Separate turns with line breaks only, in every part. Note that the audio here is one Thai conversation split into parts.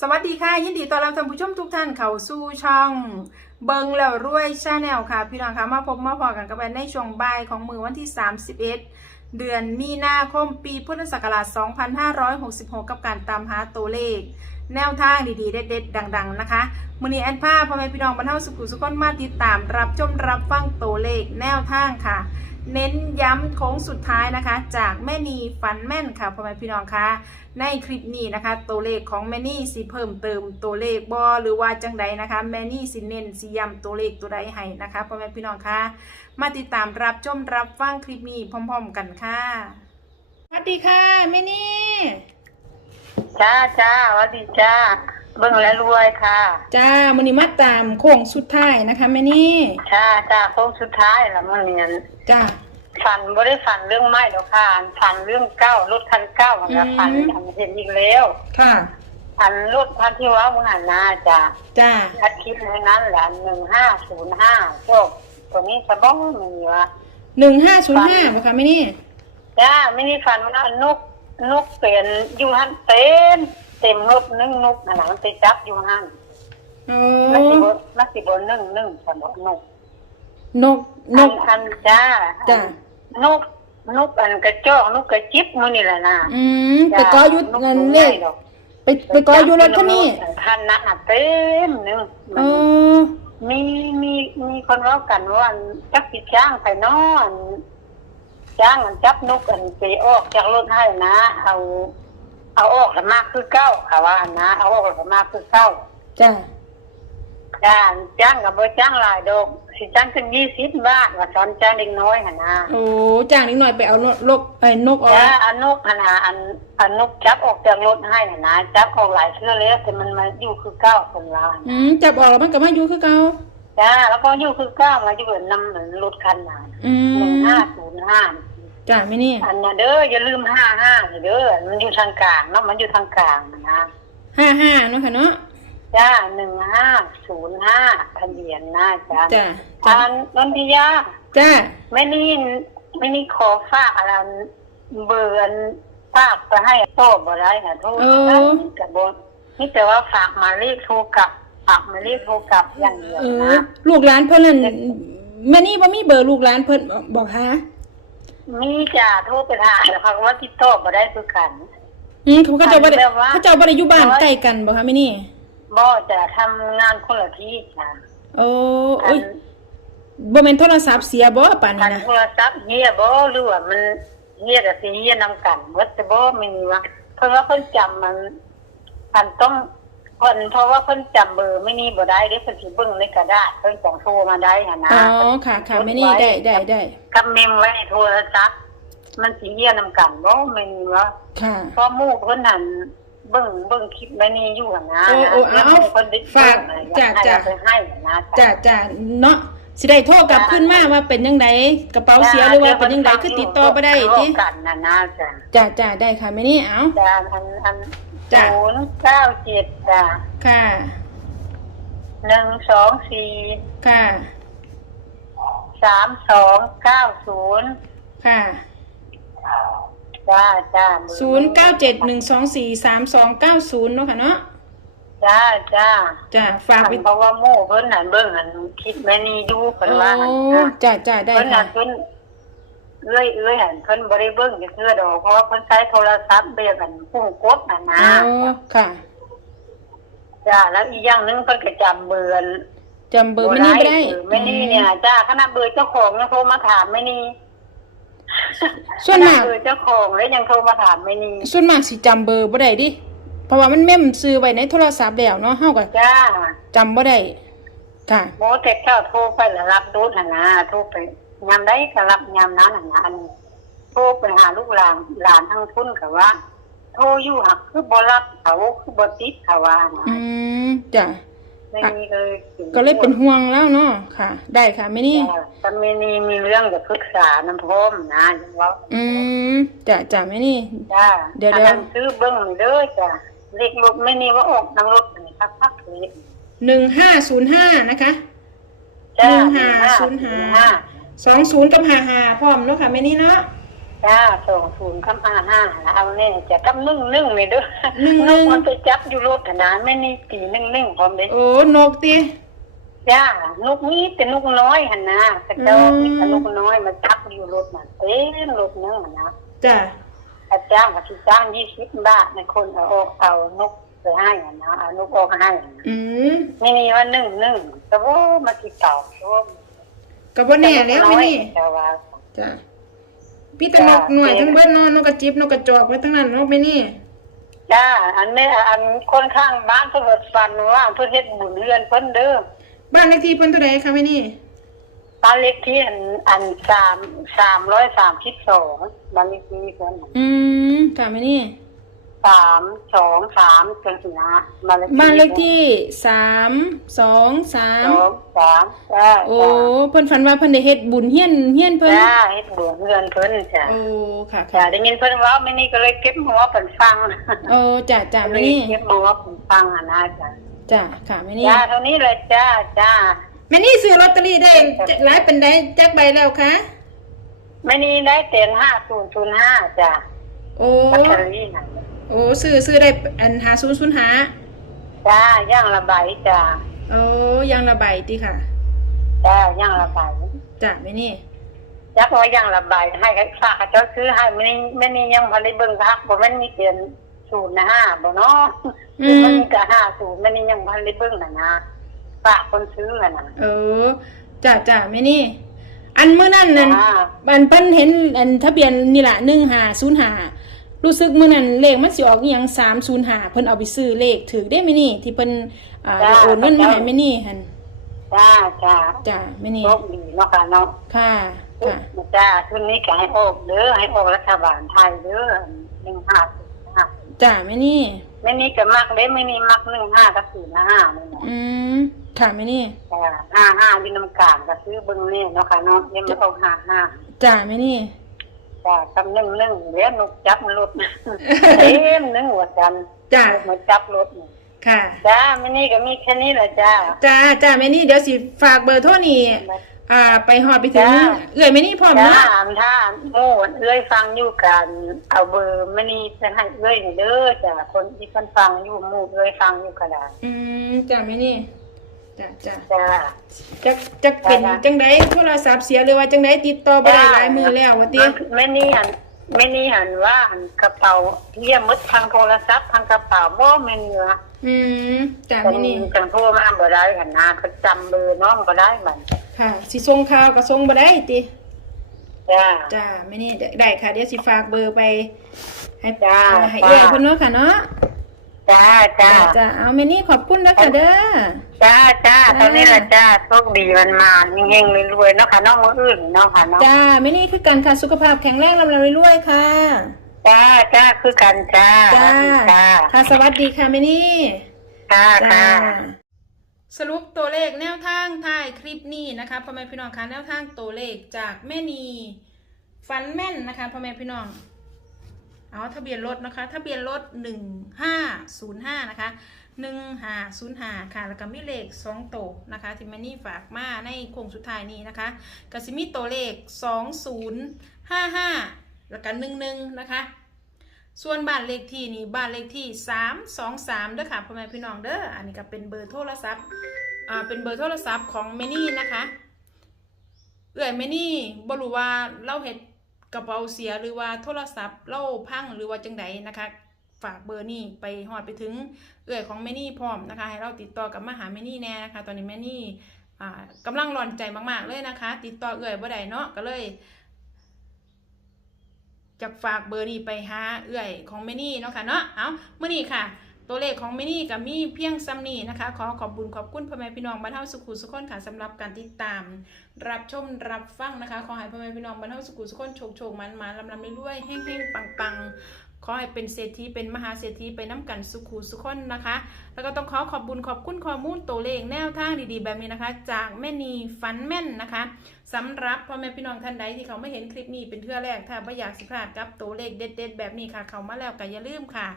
สวัสดีค่ะ ยินดีต้อนรับท่านผู้ชมทุกท่านเข้าสู่ช่อง เบิงแล้วรวยชาแนลค่ะ พี่น้องคะมาพบมาพอกันกับแอนในช่วงบ่ายของมือวันที่ 31 เดือนมีนาคมปีพุทธศักราช 2566 กับการตามหาตัวเลข แนวทางดีๆ เด็ดๆ ดัง ๆ นะคะมือนี้แอนภาพ่อแม่พี่น้องบรรเทาสุขุสุขคนมาติดตามรับชมรับฟังตัวเลขแนวทางค่ะ เน้นย้ำโค้งสุดท้ายนะคะ จากแม่นีฟันแม่นค่ะพ่อแม่พี่น้องคะในคลิปนี้นะคะ ตัวเลขของแม่นี่สิเพิ่มเติมตัวเลขบอหรือว่าจังใดนะคะ แม่นี่สิเน้นสิย้ำตัวเลขตัวใดให้นะคะพ่อแม่พี่น้องคะมาติดตามรับชมรับฟังคลิปนี้พร้อม ๆ กันค่ะสวัสดีค่ะแม่นี่
จ้าจ้าสวัสดีจ้า เบิ่งแล้วรวยค่ะ
จ้ามันนี้มาตามโค้งสุดท้ายนะคะแม่นี่
จ้าจ้าโค้งสุดท้ายแล้วมันเนี่ย
จ้า
ฝันบ่ได้ฝันเรื่องไม้หรอกค่ะฝันเรื่องเก้ารถคันเก้ามันก็
อืม
ฝันอันเห็นอีกแล้ว
ค่ะ
อันรถคันที่ว่ามึงหันหน้าจ้า
จ้า
อัดคลิปในนั้นแหละหนึ่งห้าศูนย์ห้าพวกตัวนี้สะบ้องมีวะ
หนึ่งห้าศูนย์ห้าบ่คะแม่นี่
จ้าไม่ได้ฝันว่านกนกเป็นอยู่หันเต็ม เต็มนกนึ่งนกนั่นแหละมันไปจับอยู่หัน
โอ้
มันสิบมันสิบนึ่งนึ่งสำหรับนก
นกน
น
ก
กอันจ้า
จ้ะ
นกนกอันกระจอกนกกระจิบมือนี่แหละนะ
อืมไปกอยุด
จ้ะ
เงิน
ก
เลข
ไม่ดอก
ไปไปกออยู่รถคันนี้
คันนั้นอะเต็มหนึง
เออ
มีมีมีคนเล่ากันว่าอันจักสิจ้างไปนอนจ้างอันจับนกอันไปออกจากรถให้นะเอา เอาออกแล้วมากคือเก้าค่ะว่านะเอาออกแล้วมากคือเก้า
จ้า
จ้างจ้างกับบ่จ้างหลายดอกสิจ้างถึงยี่สิบบาทว่าสอนจ้างเด็กน้อยหั่นนะ
โอ้จ้างนิดหน่อยไปเอานกลกไอ้นกออก
จ้าอันนกหั่นนะอันอันนกจับออกจากรถให้น่ะนะจับออกหลายเทื่อแล้วแต่มันมาอยู่คือเก้าคนละ
อืมจับออกแล้วมันก็มาอยู่คือเก่า
จ้าแล้วก็อยู่คือเก้ามาอยู่เหมือนนำเหมือนรถคันน่ะ
อื
หนึ่ง
ม
ห้าศูนย์ห้า
จ้าไม่นี่
อันน่ะเด้ออย่าลืมห้าห้าเด้อมันอยู่ทางกลางเนาะมันอยู่ทางกลางน่ะนะ
ห้าห้าเนาะค่ะเนาะ
จ้าหนึ่งห้าศูนย์ห้าทะเบียนนะจ้า
จ้าจ้า
อันนนทิยา
จ้า
ไม่นี่ไม่นี่ขอฝากอะไรเบอร์อันฝากไปให้โต้บ่ได้ค่ะโทษกับบนนี่แต่ว่าฝากหมายเลขโทรกลับฝากหมายเลขโทรกลับอย่างเดียว
เออ
นะ
ลูกหลานเพิ่นนั่นแม่นี่บ่มีเบอร์ลูกหลานเพิ่นบอกหา
มีจ่าโทรไปถามแล้วเขาว่าติดต่อบ่ได้คือกัน
อืมเขาเขาเจ้าบ่ได้
แบบว่า
เขาเจ้าบ่ได้อยู่บ้านใกล้กันบ่คะแม่นี่
บ่จะทำงานคนละที่จ้ะ
โอ้
อั
โอ้ย
น
บ่แม่นโทรศัพท์เสียบ่ป่าน
อั
นี้
น
นะ
โทรศัพท์เฮียบ่หรือว่ามันเฮียกับสิเฮียนำกันว่าแต่บ่มีว่าเพราะว่าเพิ่นจำมันอันต้อง เพิ่นเพราะว่าเพิ่นจำเบอร์ไม่นี่บ่ได้เด้เพิ่นสิเบิ่งในกระดาษเพิ่นจังโทรมาได้หั่นนะ
อ๋อค่ะค่ะแม่นี่ได้ได้ได้
กำเมมไว้ในโทรศัพท์มันสิเฮียนำกันบ่แม่นว่า
ค่ะ
เพราะหมู่เพิ่นนั่นเบิ่งเบิ่งคลิปแม่นี่อยู่หั่นนะ
โอ้โอ้เอา
แล้วหมู่เพิ่นได้
ฝาก
เบิ่ง
จ้ะ
ให้
จ้ะ
เอาไปให้นะ
จ้าจ้าเนาะสิได้โทรกลับขึ้นมาว่าเป็นยังไงกระเป๋าเสียหรือว่าเป็นยังไงคือติดต่อบ่ได้
ติ
ติ
กันนะนะจ้ะ
จ้าจ้าได้ค่ะแม่นี่เอา
จ้ะอันอัน
จ้ะ
ศูนย์เก้าเจ็ดจ้ะ
ค่ะ
หนึ่งสองสี่
ค่ะ
สามสองเก้าศูนย์
ค่ะ
จ้าจ้า
ศูนย์เก้าเจ็ดหนึ่งสองสี่สามสองเก้าศูนย์เนาะค่ะเนาะ
จ้าจ้า
จ้าฝากไป
เพราะว่าหมู่เพิ่นนั่นเบิ่งอันคิดแม่นี่ดูเพิ่น
โอ้
ว่าหั่นนะ
จ้าจ้าได้
เพิ่น
ค่ะ
น่ะเพิ่น เอ้ยเอ้ยหันเพิ่นบ่ได้เบิ่งจักเทื่อดอกเพราะว่าเพิ่นใช้โทรศัพท์เบียกันพุ่งกดน่ะนะ
โอ้ค่ะ
จ้าแล้วอีกอย่างหนึงเพิ่นก็จำเบอร์
จำเบอร์ไม่นี่ไม่ได้
เออไม่นี่เนี่ยจ้าขนาดเบอร์เจ้าของยังโทรมาถามไม่นี่
ส่วนมาก
ขดเบอร์เจ้าของแล้วยังโทรมาถามไม่นี่
ส่วนมากสิจำเบอร์บ่ได้ดิ เพราะว่ามันเม่มซื้อไว้ในโทรศัพท์แล้วเนาะเฮาก็
จ้า
จำบ่ได้ค่ะ
โมแต่เจ้าโทรไปแล้วรับดูหนนะโทรไป ยามได้ก็รับยามนั้นหนนะอันโทรไปหาลูกหลานหลานทั้งทุนกับว่า โทรอยู่หักคือบ่รับเขาคือบ่ติดเขาว่านะ
อืมจ้ะ
ไม่มีเลย
ก็เลยเป็นห่วงแล้วเนาะค่ะ ได้ค่ะแม่นี่
จ้าถ้าไม่นี่มีเรื่องจะปรึกษาน้ำพร้อมนะยังว่า
อืมจ้ะจ้ะแม่นี่
จ้า
เดี๋ยว
อัน
เดี๋ยว
นั้นซื้อเบิ้งเด้อจ้ะเลขรถไม่นี่ว่าออกทางรถนี่พักพักๆเลย
หนึ่งห้าศูนย์ห้านะคะ
จ้า
หนึ่งห้าศูนย์ห้า สองศูนย์กับห้าห้าพร้อมเนาะค่ะแม่นี่เนาะ
จ้าส่งศูนย์คำห้าห้าเอาแน่จะกำนึ่งนึ่งเลยเด้อ
นึ่ง
น
นึ่
ก
ง
มันไปจับอยู่รถน่ะนะไม่นี่ตีนึ่งนึ่งพร้อมเด้
โอ้นกติ
จ้านกนี้เป็นนกน้อยหันนะกระเจ้า
อืม
มีแต่นกน้อยมันจับอยู่รถน่ะเต็มรถนึงอะนะ
จ้ะ
อาจ้างกับที่จ้างยี่สิบบาทในคนเอาออกเอานกไปให้อะนะเอานกออกให้อะนะ
อืม
ไม่นี่ว่านึ่งนึ่งแต่ว่ามาติดต่อแต่ว่า
ก็บ่แน่แล้วไม่นี่
แต่ว่า
จ้ะพี่ตะนกหน่วยทั้งเบิดเนอนนกกระจิบนกกระจอกไว้ทั้งนั้นนกไม่นี่
จ้าอันนี้อันคนข้างบ้านเพิ่นก็ฟันว่าเพิ่นเฮ็ดบุญเรือนเพิ่นเด้อ
บ้านเลขที่เพิ่นเท่าใดคะไม่นี่
บ้านเลขที่อันอันสามสามร้อยสามสิบสองบ้านเลขที่เพิ่น
อืมค่ะไม่นี่
สามสองสามจังสินะบ้านเลขที่
บ้านเลขที่สามสองสาม
สองสามจ้า
โอ้เพิ่นฝันว่าเพิ่นได้เฮ็ดบุญเฮียนเฮียนเพิ่น
จ้าเฮ็ดบุญเรือนเพิ่นจ้า
โอ้ค่ะ
จ้า
ค่ะ
ได้ยินเพิ่นเว้าไม่นี่ก็เลยเก็บหัวเพิ่นฟัง
โอ้จ้ะจ้ะ
เล
ไม่
ย
นี่
เก็บหัวเพิ่นฟังอะนะจ้า
จ้ะค่ะไม่นี่
จ้าเท่านี้เลยจ้าจ้า
แม่นี่ซื้อลอตเตอรี่ได้หลายเป็นได้จักใบแล้วคะ
ไม่นี่ได้เต็นห้าศูนย์ศูนย์ห้าจ้า
โอ้
ลอตเตอรี่น่ะ
โอ้ซื้อซื้อได้อันหาศูนย์ศูนย์หา
จ้าย่างละใบจ้า
โอ้ยางละใบติค่ะ
จ้าย่างละใบ
จ้ะแม่นี่
ยักว่าย่างละใบให้กับฝากกับเจ้าซื้อให้ไม่นี่ไม่นี่ยังพอได้เบิ่งพักบ่แม่นมีเตียนศูนย์นะห้าบ่เนาะ
อื
คือมัน
ม
มีแต่ห้าศูนย์ไม่นี่ยังพอได้เบิ่งน่ะนะฝากคนซื้อน่ะนะ
เออจ้ะจ้ะแม่นี่อันมื้อนั้นนั่น
จ้า
บันเปิ้นเห็นอันทะเบียนนี่ล่ะ1505 รู้สึกมื้อนั้นเลขมันสิออกอีหยัง305เพิ่นเอาไปซื้อเลขถือได้ไหมนี่ ที่เพิ่นอ่าได้โอนเงินมาให้แม่นี่หั่น
จ้าจ้า
จ้ะแม่นี่
โชคดีเนาะค่ะเนาะ
ค่ะค่ะ
จ้าทุนนี้ก็ให้ออกเด้อให้ออกรัฐบาลไทยเด้อหนึ่งห้าศูนย์ห้า
จ้ะแม่นี่
ไม่นี่ก็มักเด้ไม่นี่มักหนึ่งห้ากับศูนย์ห้านี่นะ
อืมค่ะแม่นี่
จ้าห้าห้าวินน้ำกลางก็ซื้อเบิ่งนี่เนาะค่ะเนาะยังไม่ต้องห้าห้า
จ้ะแม่นี่
จ้าคำหนึ่งหนึ่งเลี้ยนกจับมันรถเต็มหนึ่งหัวจัน
จ้ะ
นกมาจับรถนี่
ค่ะ
จ้าไม่นี่ก็มีแค่นี้แหละจ้า
จ้าจ้าแม่นี่เดี๋ยวสิฝากเบอร์โทรนี่อ่า ไปฮอดไปถึง
จ้า
เอื้อยแม่นี่พร้อม
จ้า
เนาะ
อันท่าโม่เอ้ยฟังอยู่กันเอาเบอร์ไม่นี่จะให้เอ้ยนี่เด้อจ้าคนที่เพิ่นฟังอยู่หมู่เอ้ยฟังอยู่ก็ได้
อืมจ้าแม่นี่ จ้าจ้า
จ้า
จักจักเป็น
จ้า
จังไดโทรศัพท์เสียหรือว่าจังไดติดต่อบ่ได้หลายมือแล้วว่าติ
แม่นี่หันแม่นี่หันว่าหันกระเป๋าเยี่ยมมดทางโทรศัพท์ทางกระเป๋าบ่แม่นเหนือ
อืมจ้า
คน
แม่นี่
จังโทรมาบ่ได้หันนะเขาจำเบอร์น้องก็ได้บัด
ค่ะสิส่งข่าวก็ส่งบ่ได้ติ
จ้า
จ้าแม่นี่ได้ได้ค่ะเดี๋ยวสิฝากเบอร์ไปให้
จ้า
ให้เอื้อยเพิ่นเนาะค่ะเนาะ
จ้าจ้า
จ้าจ้าเอาแม่นี่ขอบคุณนะคะเด้อ
จ้าจ้า
จ้า
ตอนนี้ล่ะจ้าโชคดีมันมาเฮงๆรวยๆเนาะค่ะน้องมืออื่นเนาะค่ะเนาะ
จ้าแม่นี่คือกันค่ะสุขภาพแข็งแรงลำลำรวยๆค่ะ
จ้าจ้าคือกันจ้า
จ้า
สวัสดีจ้า
ค่ะสวัสดีค่ะแม่นี่
จ้า
จ้า
ค่ะ
สรุปตัวเลขแนวทางท้ายคลิปนี้นะคะพ่อแม่พี่น้องคะแนวทางตัวเลขจากแม่นีฟันแม่นนะคะพ่อแม่พี่น้อง เอาทะเบียนรถนะคะทะเบียนรถหนึ่งห้าศูนย์ห้านะคะหนึ่งห้าศูนย์ห้าค่ะแล้วก็มีเลขสองตัวนะคะที่ม่นี่ฝากมาในโค้งสุดท้ายนี้นะคะก็สิมีตัวเลขสองศูนย์ห้าห้าแล้วก็หนึ่งหนึ่งนะคะส่วนบ้านเลขที่นี่บ้านเลขที่สามสองสามเด้อค่ะพ่อแม่พี่น้องเด้ออันนี้ก็เป็นเบอร์โทรศัพท์อ่าเป็นเบอร์โทรศัพท์ของเมนี่นะคะเอื่อยเมนี่บรูว่าเล่าเห็ด กระเป๋าเสียหรือว่าโทรศัพท์เล่าพังหรือว่าจังใดนะคะฝากเบอร์นี่ไปหอดไปถึงเอื่อยของเมนี่พร้อมนะคะ ให้เราติดต่อกับมาหาเมนี่แน่นะคะ ตอนนี้เมนี่อ่ากำลังร้อนใจมากๆเลยนะคะ ติดต่อเอื่อยบ่ได้เนาะก็เลยจากฝากเบอร์นี้ไปหาเอื่อยของเมนี่เนาะค่ะเนาะเอาเมื่อนี้ค่ะ ตัวเลขของมินี่กับมีเพียงซัมนี้นะคะ ขอขอบบุญขอบคุณพ่อแม่พี่น้องบรรเทาสุขุสุขคนค่ะสำหรับการติดตาม รับชมรับฟังนะคะ ขอให้พ่อแม่พี่น้องบรรเทาสุขุสุขคนโชคโชคมันมาลำลำเรื่อยๆแห้งๆปังๆ ขอให้เป็นเศรษฐีเป็นมหาเศรษฐีไปน้ำกันสุขุสุขคนนะคะ แล้วก็ต้องขอขอบบุญขอบคุณข้อมูลตัวเลขแนวทางดีๆ แบบนี้นะคะ จากแม่นีฟันแม่นนะคะสำหรับพ่อแม่พี่น้องท่านใดที่เขาไม่เห็นคลิปนี้เป็นเทื่อแรกถ้าไม่อยากสิพลาดกับตัวเลขเด็ด ๆ แบบนี้ค่ะ เขามาแล้วก็อย่าลืมค่ะ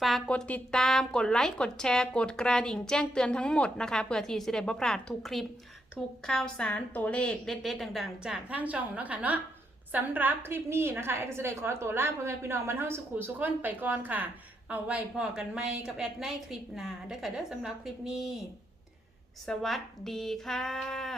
ฝากกดติดตามกดไลค์กดแชร์ กดกระดิ่งแจ้งเตือนทั้งหมดนะคะเพื่อที่จะได้บ่พลาดทุกคลิป ทุกข่าวสารตัวเลขเด็ด ๆ ดัง ๆ จากทางช่องเนาะค่ะเนาะ สำหรับคลิปนี้นะคะแอดก็จะได้ขอตัวลาพ่อแม่พี่น้องมันเท่าสุขุสุขคนไปก่อนค่ะ เอาไว้พอกันไหมกับแอดในคลิปหน้าเด้อค่ะเด้อสำหรับคลิปนี้ สวัสดีค่ะ